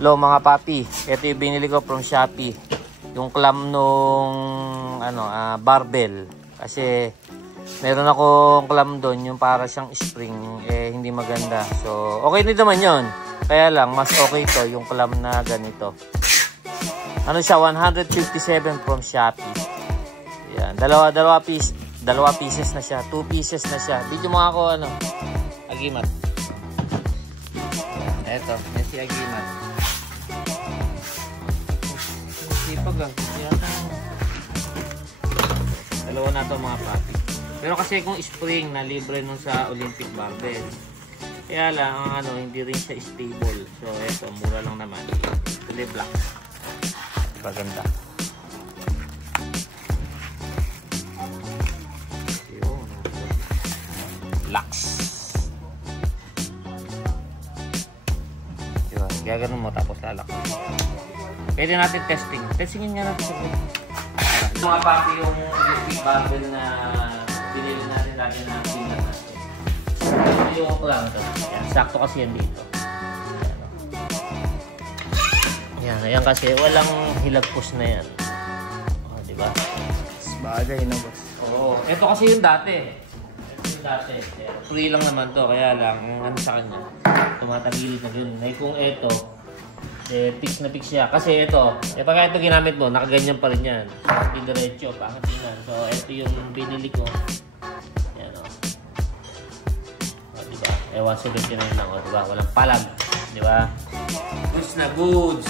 Hello mga papi, ito yung binili ko from Shopee. Yung clamp nung barbell. Kasi meron akong clamp doon, yung para siyang spring, hindi maganda. So okay din naman yun. Kaya lang mas okay to yung clamp na ganito. Ano siya, 157 from Shopee. Yan, dalawa pieces na siya, 2 pieces na siya. Dito mo ako agimat. Eto, yan si agimat. Sipag ah. Dalawa na to mga papi. Pero kasi kung spring na libre nun sa Olympic barbell. Kaya lang hindi rin siya stable. So eto, mura lang naman. Kulay black. Maganda. Yun. Lux. Yun, gaganon mo tapos lalak. Pwede natin testing. Testingin nga natin sa mga papi yung Olympic barbell na binili natin lagi na pinag natin. Ito yung lang ito. Yan, sakto kasi yan dito. Yan kasi walang hilagpos na yan. Oh, di ba? Bagay na boss. Oo. Ito kasi yung dati. Free lang naman to. Kaya lang, sa kanya, tumatagilid na gano'n. Kung ito, fix na fix siya. Kasi ito, pagka ito ginamit mo, nakaganyan pa rin yan. Hindi diretso, pangat tingnan. So, ito yung binili ko. Yan o. Diba? 179 lang o. Diba? Walang palag. Diba? Goods na goods.